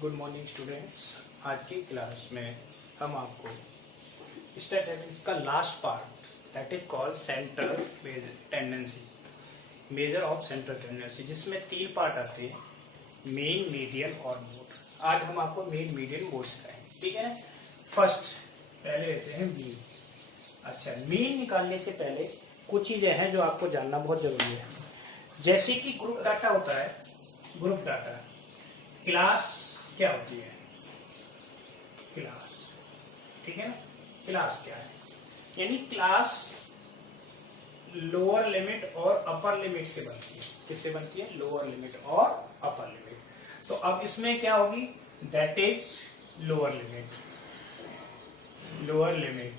Good morning students. आज की class में हम आपको स्टैटिस्टिक्स का last part that is called central tendency, measure of central tendency, जिसमें 3 पार्ट आते हैं, मेन, मीडियन और मोड। आज हम आपको मेन, मीडियन, मोड सिखाएंगे, ठीक है ना। फर्स्ट पहले लेते हैं मीन। अच्छा, मीन निकालने से पहले कुछ चीजें हैं जो आपको जानना बहुत जरूरी है। जैसे कि ग्रुप डाटा होता है, ग्रुप डाटा, क्लास क्या होती है, क्लास, ठीक है ना। क्लास क्या है, यानी क्लास लोअर लिमिट और अपर लिमिट से बनती है। किससे बनती है? लोअर लिमिट और अपर लिमिट। तो अब इसमें क्या होगी? That is lower limit, lower limit,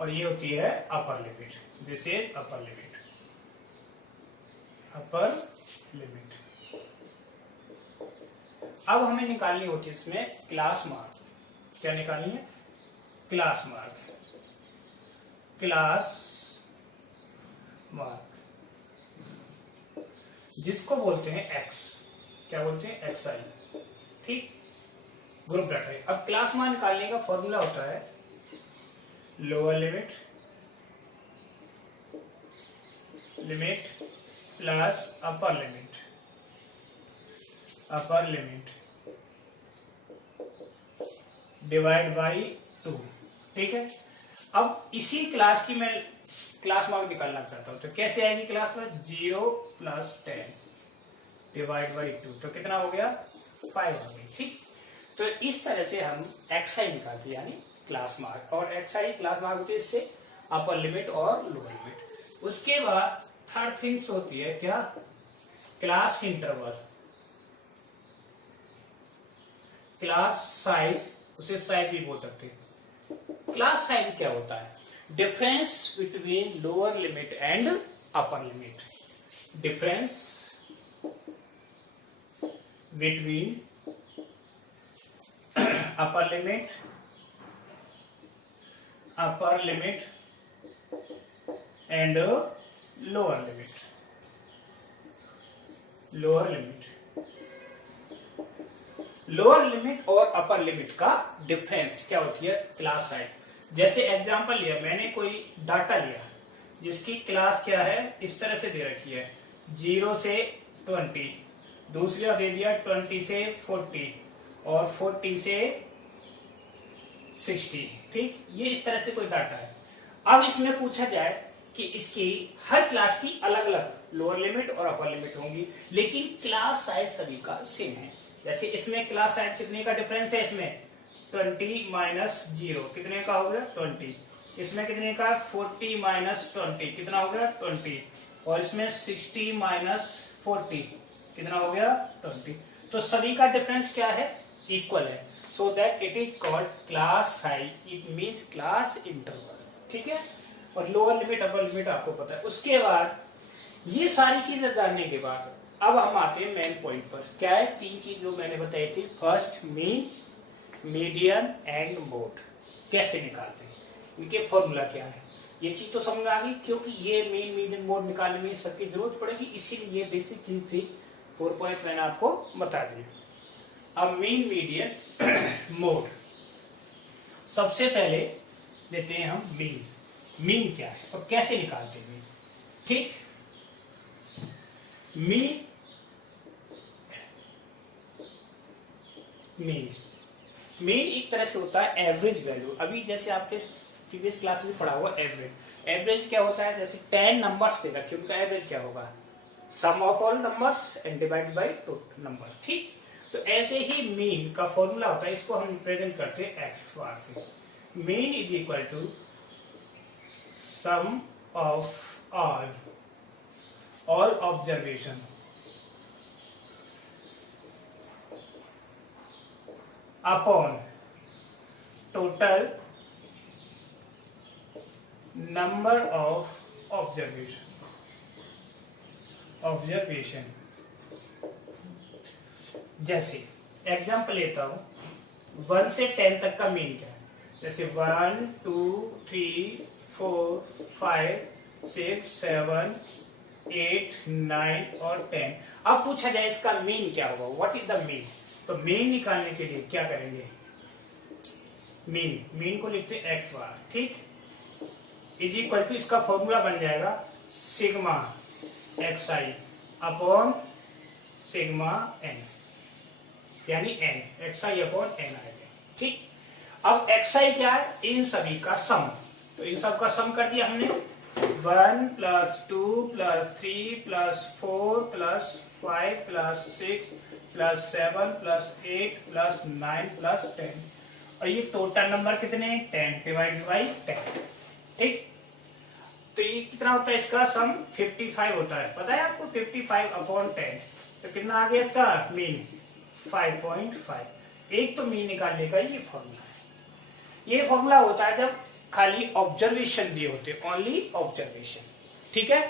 और ये होती है upper limit. This is upper limit, upper limit. अब हमें निकालनी होती है इसमें क्लास मार्क। क्या निकालनी है? क्लास मार्क, क्लास मार्क, जिसको बोलते हैं एक्स। क्या बोलते हैं? एक्स आई, ठीक। ग्रुप डाटा है। अब क्लास मार्क निकालने का फॉर्मूला होता है lower limit, limit plus upper limit, upper limit divide by 2, ठीक है। अब इसी क्लास की मैं क्लास मार्क निकालना चाहता हूं, तो कैसे आएगी क्लास में? 0 + 10 डिवाइड बाई 2, तो कितना हो गया? 5 हो गई, ठीक। तो इस तरह से हम XI निकालते हैं, यानी क्लास मार्क। और XI क्लास मार्क होती है इससे अपर लिमिट और लोअर लिमिट। उसके बाद थर्ड थिंग्स होती है क्या? क्लास इंटरवल, क्लास साइज, उसे साइज भी बोल सकते हैं। क्लास साइज क्या होता है? Difference between lower limit and upper limit, difference between upper limit and lower limit, lower limit, lower limit और अपर लिमिट का डिफरेंस क्या होती है? Class size. जैसे एग्जांपल लिया मैंने, कोई डाटा लिया जिसकी क्लास क्या है, इस तरह से दे रखी है 0 से 20, दूसरा दे दिया 20 से 40 और 40 से 60, ठीक। ये इस तरह से कोई डाटा है। अब इसमें पूछा जाए कि इसकी हर क्लास की अलग अलग लोअर लिमिट और अपर लिमिट होंगी, लेकिन क्लास साइज सभी का सेम है। जैसे इसमें क्लास साइज कितने का डिफरेंस है? इसमें 20 - 0 कितने का हो गया? 20। इसमें कितने का? 40 - 20 कितना हो गया? 20। और इसमें 60 - 40 कितना हो गया? 20। तो सभी का डिफरेंस क्या है? इक्वल है। So that it is called class size, it means class interval, ठीक है। और लोअर लिमिट अपर लिमिट आपको पता है। उसके बाद ये सारी चीजें जानने के बाद अब हम आते हैं मेन पॉइंट पर। क्या है? 3 चीज जो मैंने बताई थी। First mean, median and mode. कैसे निकालते हैं, इनके फॉर्मूला क्या है, ये चीज तो समझ में आ गई, क्योंकि ये मीन, मीडियन, मोड निकालने में सबकी जरूरत पड़ेगी, इसीलिए ये बेसिक चीज थी। 4 पॉइंट मैंने आपको बता दिया। अब मीन, मीडियन, मोड। सबसे पहले लेते हैं हम मीन। मीन क्या है और कैसे निकालते हैं मीन, ठीक। मीन, मीन एक तरह से होता है एवरेज वैल्यू। अभी जैसे आपने प्रीवियस क्लास में पढ़ा हुआ एवरेज। एवरेज क्या होता है? जैसे 10 नंबर्स दे रखे, उनका एवरेज क्या होगा? Sum of all numbers and divide by total number, ठीक। तो ऐसे ही मीन का फॉर्मूला होता है, इसको हम रिप्रेजेंट करते हैं एक्स बार से। Mean is equal to sum of all observation upon total number of observation। जैसे एग्जांपल लेता हूं, 1 से 10 तक का मीन क्या है? जैसे 1 2 3 4 5 6 7 8, 9 और 10। अब पूछा जाए इसका मीन क्या होगा, व्हाट इज द मीन। तो मीन निकालने के लिए क्या करेंगे, मीन को लिखते हैं एक्स बार, ठीक, इज इक्वल टू, इसका फॉर्मूला बन जाएगा सिग्मा एक्स आई अपॉन सिग्मा एन, यानी एन, एक्स आई अपॉन एन आएगा, ठीक। अब एक्स आई क्या है, इन सभी का सम, तो इन सब का सम कर दिया हमने, 1 + 2 + 3 + 4 + 5 + 6 + 7 + 8 + 9 + 10, और ये टोटल नंबर कितने हैं, 10 डिवाइडेड बाई 10, ठीक। तो ये कितना होता है, इसका सम 55 होता है, पता है आपको, 55 अपॉन 10, तो कितना आ गया इसका मीन 5.5। एक तो मीन निकालने का ये फॉर्मूला है। ये फॉर्मूला होता है जब खाली ऑब्जर्वेशन दिए होते, ओनली ऑब्जर्वेशन, ठीक है।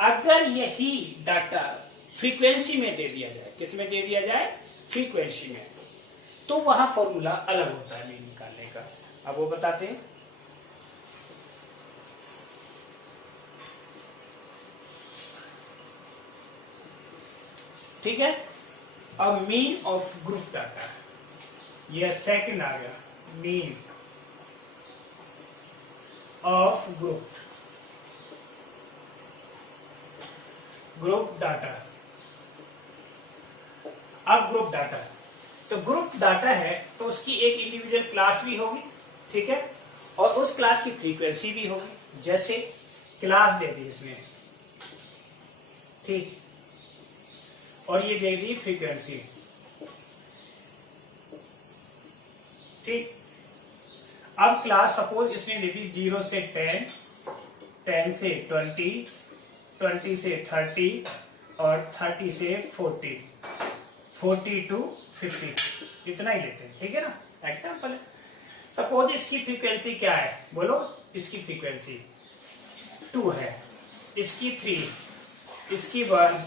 अगर यही डाटा फ्रीक्वेंसी में दे दिया जाए, किस में दे दिया जाए, फ्रीक्वेंसी में, तो वहां फॉर्मूला अलग होता है मीन निकालने का। अब वो बताते हैं, ठीक है। अब मीन ऑफ ग्रुप डाटा, यह सेकंड आ गया, मीन ऑफ ग्रुप डाटा। अब ग्रुप डाटा, तो ग्रुप डाटा है तो उसकी एक इंडिविजुअल क्लास भी होगी, ठीक है, और उस क्लास की फ्रीक्वेंसी भी होगी। जैसे क्लास दे दी इसमें, ठीक, और ये दे दी फ्रीक्वेंसी, ठीक। अब क्लास सपोज इसने दे दी 0 से 10, 10 से 20, 20 से 30 और 30 से 40, 40 to 50, इतना ही लेते हैं, ठीक है ना, एग्जाम्पल है। सपोज इसकी फ्रीक्वेंसी क्या है, बोलो, इसकी फ्रीक्वेंसी 2 है, इसकी 3, इसकी 1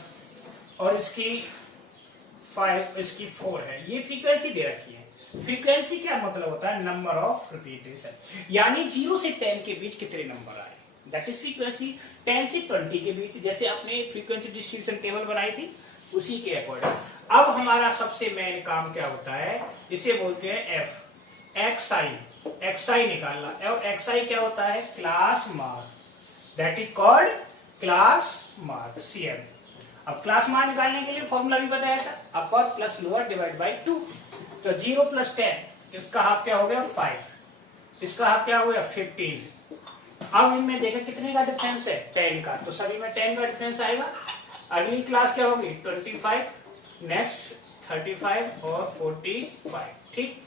और इसकी 5, इसकी 4 है, ये फ्रीक्वेंसी दे रखी है। फ्रीक्वेंसी क्या मतलब होता है, नंबर ऑफ रिपीटेशन, यानी 0 से 10 के बीच कितने नंबर आए, दैट इज फ्रीक्वेंसी। 10 से 20 के बीच, जैसे आपने फ्रीक्वेंसी डिस्ट्रीब्यूशन टेबल बनाई थी, उसी के अकॉर्डिंग। अब हमारा सबसे मेन काम क्या होता है, इसे बोलते हैं एफ, एक्सआई निकालना, और एक्सआई क्या होता है, class mark, that is called class mark, CM। अब क्लास मार्क निकालने के लिए फॉर्मूला भी बताया था, अपर प्लस लोअर डिवाइड बाई 2, तो 0 + 10, इसका हाफ क्या हो गया 5, इसका हाफ क्या हो गया 15। अब इनमें देखा कितने का डिफरेंस है, 10 का, तो सभी में 10 का डिफरेंस आएगा। अगली क्लास क्या होगी 25, नेक्स्ट 35 और 45, ठीक।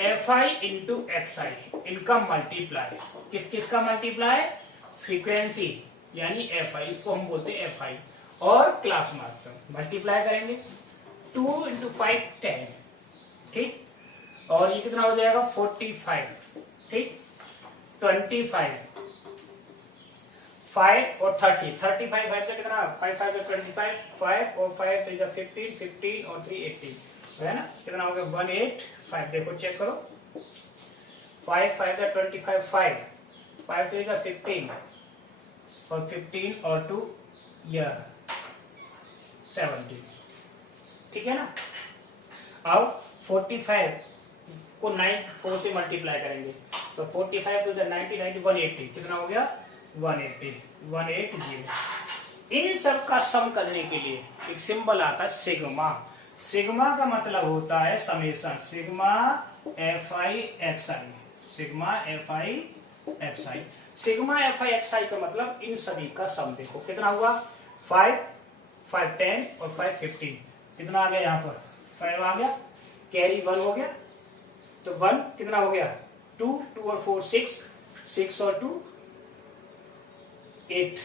FI इंटू XI, इनका मल्टीप्लाई, किस किस का मल्टीप्लाई, फ्रीक्वेंसी यानी FI, इसको हम बोलते हैं FI, और क्लास मार्क मल्टीप्लाई करेंगे, 2 × 5 10, ठीक, और ये कितना हो जाएगा 45, ठीक, 25, 5 और 30, 35, 5 का कितना, 5 5 25, 5 और 5 3 15, 15 और 3 18, है ना, कितना हो गया 185। देखो चेक करो, 5 5 का 25, 5 5 3 का 15 और 15 और 2 यह 17, ठीक है ना। अब 45 को 4 से मल्टीप्लाई करेंगे, तो 45 to 90 90 180, कितना हो गया 180, 180। इन सब का सम करने के लिए एक सिंबल आता है सिग्मा। सिग्मा का मतलब होता है summation, sigma FI XI, sigma FI XI, sigma FI XI का मतलब इन सभी का सम। देखो कितना हुआ, 5 5 10 और 5 15, कितना आ गया, यहाँ पर 5 आ गया, कैरी 1 हो गया, तो 1 कितना हो गया 2 2 और 4 6 6 और 2 8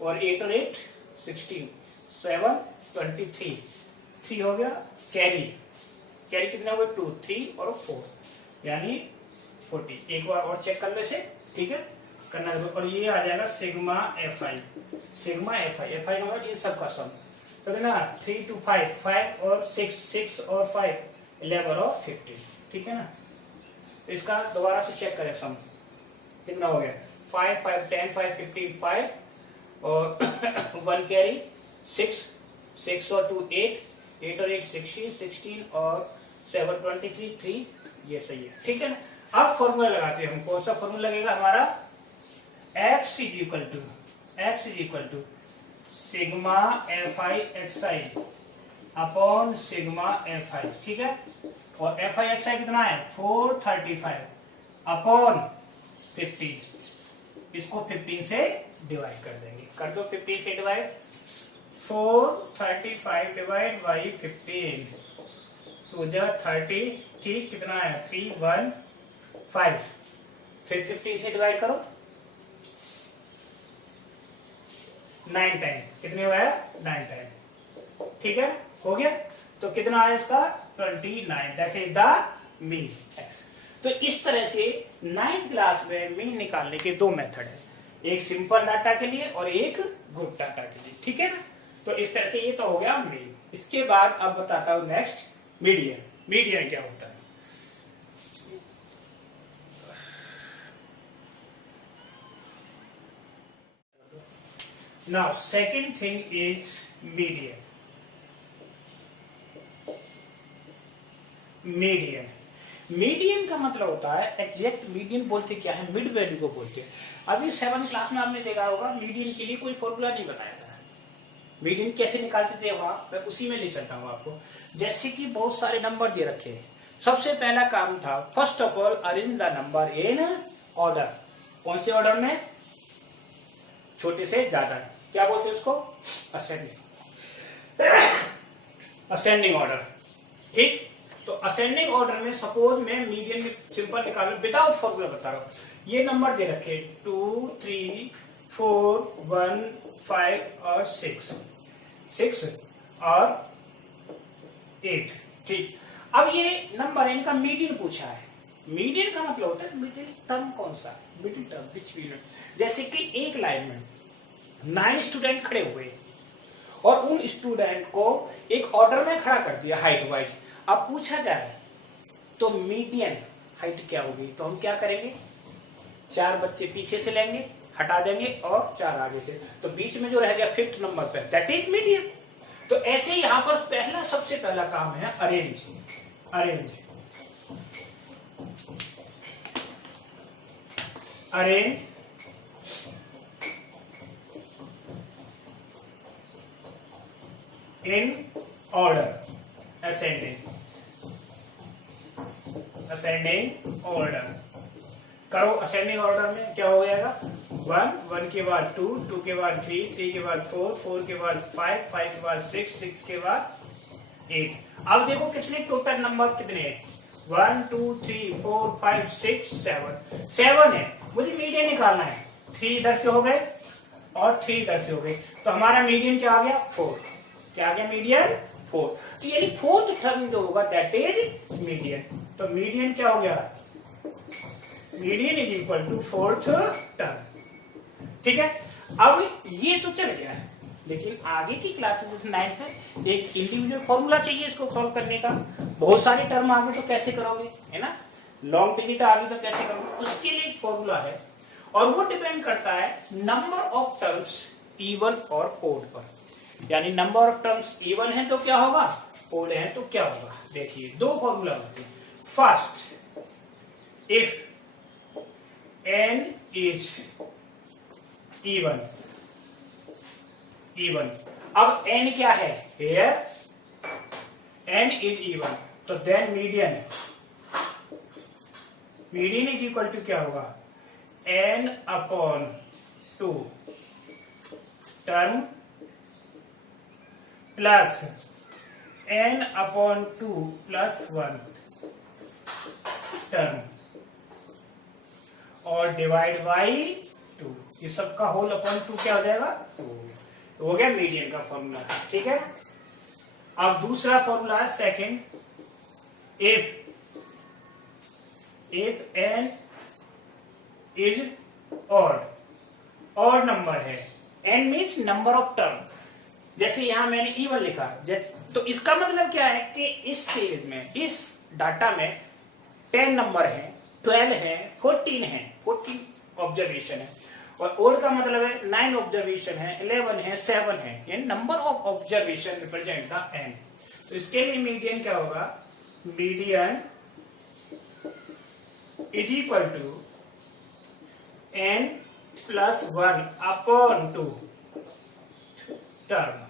और 8 और 8 16 7 23 3 हो गया, कैरी कितने हो गए 2 3 और 4 यानी 40। एक बार और चेक कर ले से, ठीक है, करना है। और ये आ जाएगा सिग्मा FI, सिग्मा FI का मतलब इन सब का सम, तो ना 3 to 5 5 और 6 6 और 5 11 और 15, ठीक है ना। तो इसका दोबारा से चेक करें सम, कितना हो गया 5 5 10 5 15 5 और 1 कैरी 6, 6 और 2 8, 8 और 8 16, 16 और 7 23, 3, ये सही है, ठीक है ना। अब फॉर्मूला लगाते हैं हम, कौन सा फॉर्मूला लगेगा हमारा, x is equal to sigma fi xi upon sigma fi, ठीक है। और fi xi कितना है 435 अपॉन 15, इसको 15 से डिवाइड कर देंगे, कर दो 15 से डिवाइड, 435 डिवाइड बाई 15 तो जो 30, ठीक, कितना है 315, फिर 15 से डिवाइड करो 9 टाइम, कितने हुआ है 9 टाइम, ठीक है, हो गया। तो कितना है इसका 29, that is the mean x. तो इस तरह से 9th क्लास में मीन निकालने के दो मेथड है, एक सिंपल डाटा के लिए और एक ग्रुप डाटा के लिए, ठीक है ना। तो इस तरह से ये तो हो गया मीन। इसके बाद अब बताता हूं नेक्स्ट मीडियन। मीडियन क्या होता है? Now second thing is median. Median का मतलब होता है एग्जैक्ट मीडियन बोलते क्या है, मिड वैल्यू को बोलते हैं। अभी 7th क्लास में आपने देखा होगा मीडियन के लिए कोई फॉर्मूला नहीं बताया था, मीडियन कैसे निकालते थे वहां, मैं उसी में ले चलता हूँ आपको। जैसे कि बहुत सारे नंबर दे रखे हैं, सबसे पहला काम था first of all arrange the number in order. कौन से ऑर्डर में? छोटे से ज्यादा, क्या बोलते हैं उसको? असेंडिंग ऑर्डर, ठीक। तो असेंडिंग ऑर्डर में सपोज मैं मीडियन सिंपल निकालू, विदाउट फॉर्मूला बता रहा हूं। ये नंबर दे रखे 2, 3, 4, 1, 5 और 6 और 8, ठीक। अब ये नंबर है, इनका मीडियन पूछा है। मीडियन का मतलब होता है मिडिल टर्म, कौन सा मिडिल टर्म, विच पीरियड। जैसे कि एक लाइन में 9 स्टूडेंट खड़े हुए और उन स्टूडेंट को एक ऑर्डर में खड़ा कर दिया हाइट वाइज। अब पूछा जाए तो मीडियन हाइट क्या होगी, तो हम क्या करेंगे, 4 बच्चे पीछे से लेंगे, हटा देंगे और 4 आगे से, तो बीच में जो रह गया 5th नंबर पे, दैट इज मीडियन। तो ऐसे यहां पर सबसे पहला काम है arrange in order, ascending order करो। असेंडिंग ऑर्डर में क्या हो जाएगा, 1 के बाद 2, 2 के बाद 3, 3 के बाद 4, 4 के बाद 5, 5 के बाद 6, 6 के बाद 8। अब देखो कितने टोटल नंबर कितने हैं, 1, 2, 3, 4, 5, 6, 7 है। मुझे मीडियन निकालना है, 3 इधर से हो गए और 3 इधर से हो गए, तो हमारा मीडियन क्या आ गया 4। क्या आ गया मीडियन 4। तो यानी 4th टर्म जो होगा दैट इज मीडियन। तो मीडियन क्या हो गया, median is equal to 4th term, ठीक है। अब ये तो चल गया है, लेकिन आगे की क्लासेस 9th में एक इंडिविजुअल फॉर्मूला चाहिए इसको सॉल्व करने का। बहुत सारे टर्म आ गए तो कैसे करोगे, है ना, लॉन्ग डिजिट आ गई तो कैसे करोगे, उसके लिए एक फॉर्मूला है और वो डिपेंड करता है नंबर ऑफ टर्म्स इवन और ओड पर। यानी नंबर ऑफ टर्म्स इवन है तो क्या होगा, ओड है तो क्या होगा। देखिए 2 फॉर्मूला होते हैं। First, if n is even, अब n क्या है, here n इज इवन, तो then median is equal to क्या होगा, n upon 2 term plus n upon 2 plus 1 term और डिवाइड बाई 2, ये सबका होल अपॉन 2 क्या हो जाएगा 2। तो हो गया मीडियन का फॉर्मूला, ठीक है। अब दूसरा फॉर्मूला है second, if n is odd number है, n means number of term. जैसे यहां मैंने इवन लिखा, तो इसका मतलब क्या है कि इस सीरीज में, इस डाटा में 10 नंबर है, 12 है, 14 है, 14 ऑब्जर्वेशन है। और ओड का मतलब है 9 ऑब्जर्वेशन है, 11 है, 7 है, यानी number of observation represent the N. तो इसके लिए मीडियन क्या होगा, median is equal to n plus 1 upon 2 term,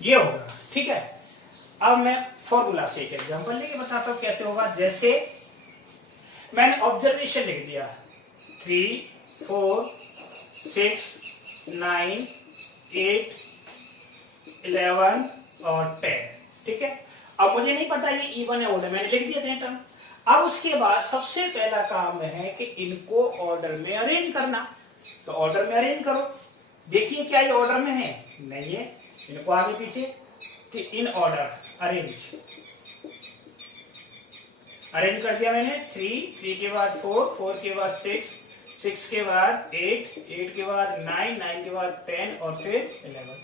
ये होगा। ठीक है, अब मैं फॉर्मूला से एक एग्जांपल लेके बताता हूं कैसे होगा। जैसे मैंने ऑब्जर्वेशन लिख दिया 3, 4, 6, 9, 8, 11 और 10। ठीक है, अब मुझे नहीं पता ये इवन है ओड है, मैंने लिख दिया था टर्म। अब उसके बाद सबसे पहला काम है कि इनको ऑर्डर में अरेंज करना। तो ऑर्डर में अरेंज करो, देखिए क्या ये ऑर्डर में है, नहीं है, इनको आगे पीछे कि इन ऑर्डर अरेंज कर दिया मैंने। 3 के बाद 4 के बाद 6 के बाद 8 के बाद 9 के बाद 10 और फिर 11।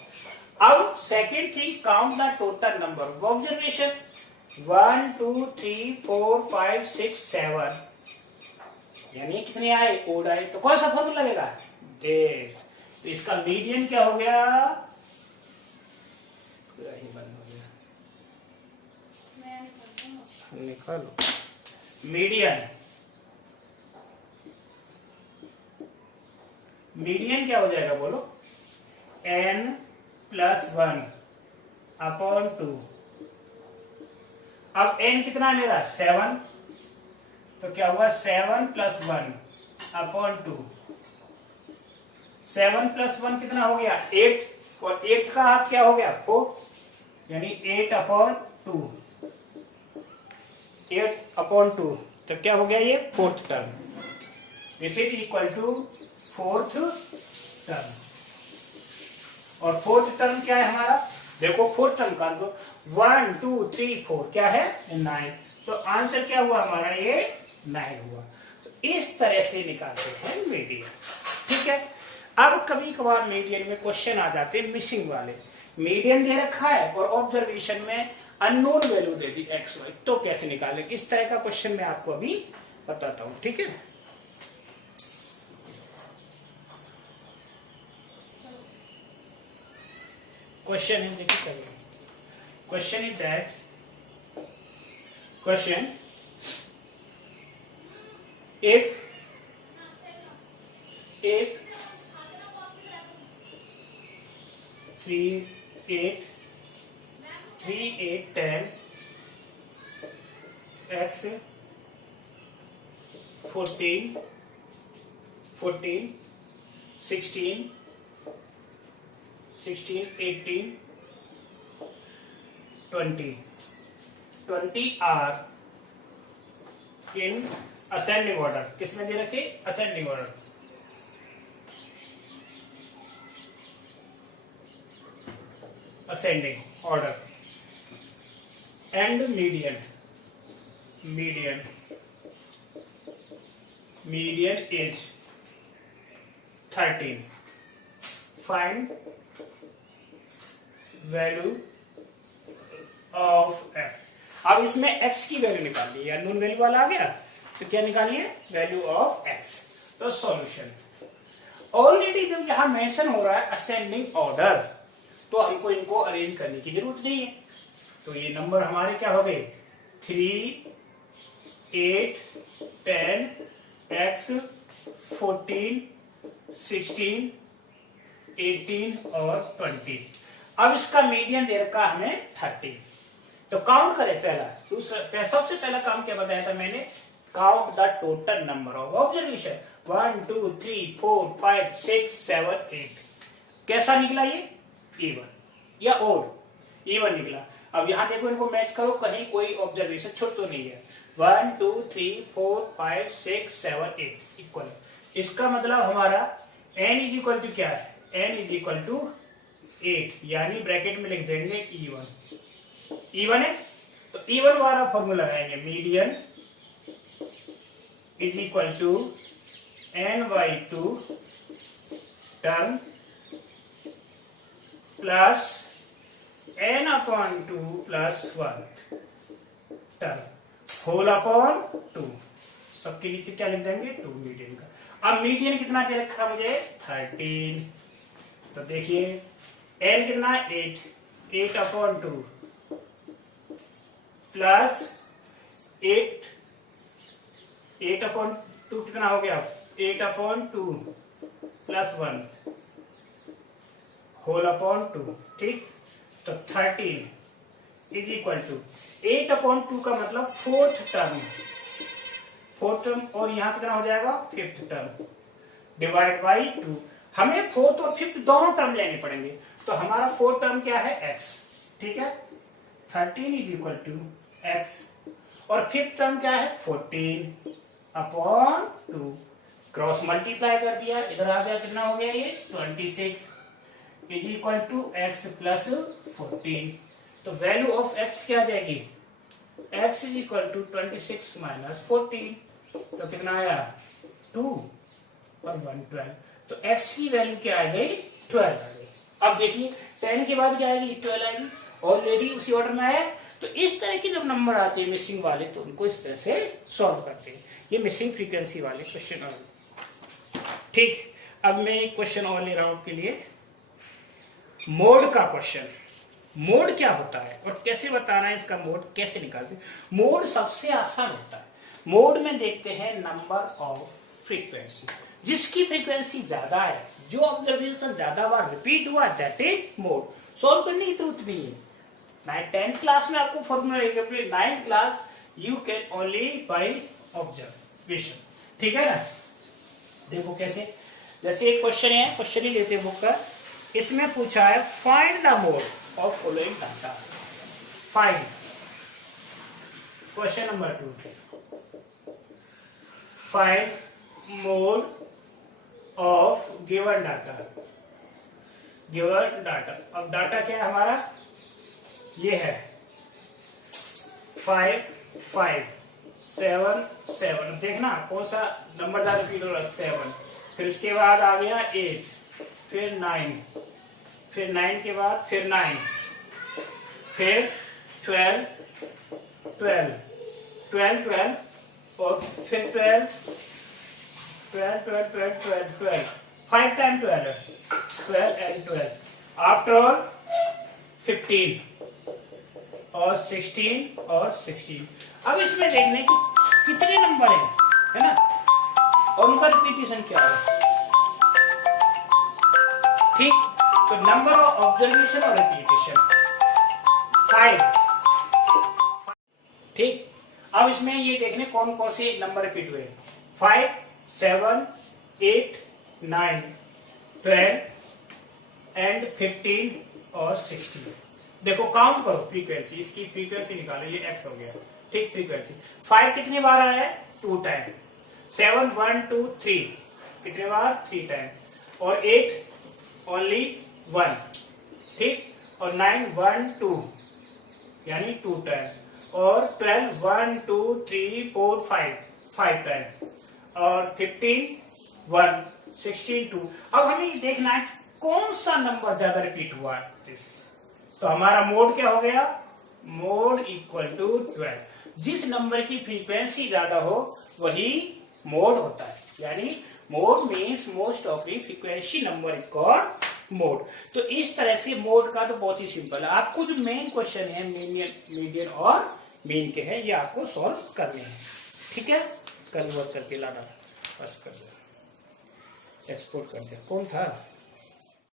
अब second thing, count the total number of observation. 1 2 3 4 5 6 7, यानी कितने आए, ओड आए। तो कौन सा फॉर्मूला लगेगा, दिस। तो इसका मीडियन क्या हो गया, पूरा ही बंद हो गया, निकालो। मीडियन क्या हो जाएगा बोलो, n प्लस 1 अपॉन 2। अब n कितना है मेरा, 7, तो क्या हुआ 7 प्लस 1 अपॉन 2। 7 प्लस 1 कितना हो गया, 8, और 8 का हाथ क्या हो गया, 4, यानी 8 अपॉन 2, 8 अपॉन 2। तो क्या हो गया ये, fourth term. This is equal to fourth term. और फोर्थ टर्म क्या है हमारा, देखो फोर्थ टर्म का दो, 1 2 3 4 क्या है, 9। तो आंसर क्या हुआ हमारा, ये 9 हुआ। तो इस तरह से निकालते हैं मीडियन। ठीक है, अब कभी कभार मीडियन में क्वेश्चन आ जाते हैं मिसिंग वाले। मीडियन दे रखा है और ऑब्जर्वेशन में अननोन वैल्यू दे दी एक्स वाई, तो कैसे निकालें, इस तरह का क्वेश्चन मैं आपको अभी बताता हूं। ठीक है, क्वेश्चन है, देखिए करिए। क्वेश्चन इज दैट, क्वेश्चन एक 3 8 10 x 14 16 18 20 are in ascending order. किसमें दे रखे, ascending order. Ascending order and median is 13। Find value of x। अब इसमें x की वैल्यू निकालनी है, अननोन वैल्यू वाला आ गया, तो क्या निकालनी है, वैल्यू ऑफ x। तो सॉल्यूशन, ऑलरेडी जब यहां मेंशन हो रहा है असेंडिंग ऑर्डर, तो हमको इनको अरेंज करने की जरूरत नहीं है। तो ये नंबर हमारे क्या हो गए, 3 8 10 x 14 16 18 और 20। अब इसका मीडियन दे रखा हमें 30। तो काउंट करें, दूसरा सबसे पहला काम क्या बताया था मैंने, count the total number of observation. 1 2 3 4 5 6 7 8। कैसा निकला ये, इवन या ओड, इवन निकला। अब यहां देखो, इनको मैच करो, कहीं कोई ऑब्जर्वेशन छूट तो नहीं है। 1 2 3 4 5 6 7 8 इक्वल। इसका मतलब हमारा n इज इक्वल टू क्या है, n इज इक्वल टू 8, यानी ब्रैकेट में लिख देंगे इवन है। तो इवन वाला फॉर्मूला लगाएंगे, median is equal to n/2 term plus n/2 plus 1 term whole upon 2। सबके नीचे क्या लिख देंगे, 2 मीडियन का। अब मीडियन कितना दे रखा मुझे 13, तो देखिए n कितना 8/2 प्लस 8/2 कितना हो गया 8/2 प्लस 1 होल अपॉन 2, ठीक। तो 13 इज इक्वल टू 8/2 का मतलब फोर्थ टर्म, और यहां कितना हो जाएगा फिफ्थ टर्म डिवाइड बाई 2। हमें फोर्थ और फिफ्थ दोनों टर्म लेने पड़ेंगे, तो हमारा फोर्थ टर्म क्या है x, ठीक है। 13 इज इक्वल टू x और फिफ्थ टर्म क्या है 14/2, क्रॉस मल्टीप्लाई कर दिया, इधर आ गया कितना हो गया ये 26 is equal to x plus 14। तो वैल्यू ऑफ x क्या आ जाएगी x is equal to 26 minus 14, तो कितना आया 2 और 1 12। तो x की वैल्यू क्या आ गई 12 आ गई। अब देखिए 10 के बाद क्या आएगी 12 आएगी, ऑलरेडी उसी ऑर्डर में आया। तो इस तरह के जब नंबर आते हैं मिसिंग वाले तो उनको इस तरह से सॉल्व करते हैं। ये मिसिंग फ्रीक्वेंसी वाले क्वेश्चन और, ठीक। अब मैं एक क्वेश्चन और ले रहा हूं आपके लिए, मोड का क्वेश्चन। मोड क्या होता है और कैसे बताना है, इसका मोड कैसे निकालते हैं। मोड सबसे आसान होता है। मोड में देखते हैं नंबर ऑफ फ्रीक्वेंसी, जिसकी फ्रीक्वेंसी ज्यादा है, जो ऑब्जर्वेशन ज्यादा बार रिपीट हुआ, दैट इज मोड। सॉल्व करने की जरूरत नहीं है। 10th क्लास में आपको formula 9th class you can only by observation, ठीक है ना। देखो कैसे, जैसे एक क्वेश्चन है, क्वेश्चन ही लेते हैं बुक का। इसमें पूछा है find the mode of following data. Find, question number 2, find mode of given data. Given data, अब डाटा क्या है हमारा, ये है 5 5 7 7। देखना कौन सा नंबर ज्यादा रिपीट हो रहा है 7, फिर उसके बाद आ गया 8, फिर 9, फिर 9 के बाद फिर 9, फिर 12 12 12 12 और फिर 12 12 12 12 12 12 5 टाइम 12 12 एंड 12 आफ्टर ऑल 15 और 16 और 16। अब इसमें देखने की कितने नंबर है ना, और उनका रिपीटेशन क्या है, ठीक। तो नंबर ऑफ ऑब्जर्वेशन और रिपीटेशन 5, ठीक। अब इसमें ये देखने कौन कौन से नंबर रिपीट हुए, 5 7 8 9 12 एंड 15 और 16। देखो काउंट करो फ्रीक्वेंसी, इसकी फ्रीक्वेंसी निकालो, ये x हो गया, ठीक। फ्रीक्वेंसी 5 कितने बार आया है 2 टाइम, 7 1 2 3 कितने बार 3 टाइम, और 8 ओनली 1, ठीक। और 9 1 2 यानी 2 टाइम, और 12 1 2 3 4 5 टाइम, और 15 1 16 2। अब हमें ये देखना है कौन सा नंबर ज्यादा रिपीट हुआ है। तो हमारा मोड क्या हो गया, मोड इक्वल टू 12। जिस नंबर की फ्रीक्वेंसी ज्यादा हो वही मोड होता है, यानी mode means most of the frequency number equal mode. तो इस तरह से मोड का तो बहुत ही सिंपल है। आपको जो मेन क्वेश्चन है मीडियन और मीन के हैं, ये आपको सॉल्व करने हैं, ठीक है। कन्वर्ट करके लाना, बस कर दिया, एक्सपोर्ट कर दिया। कौन था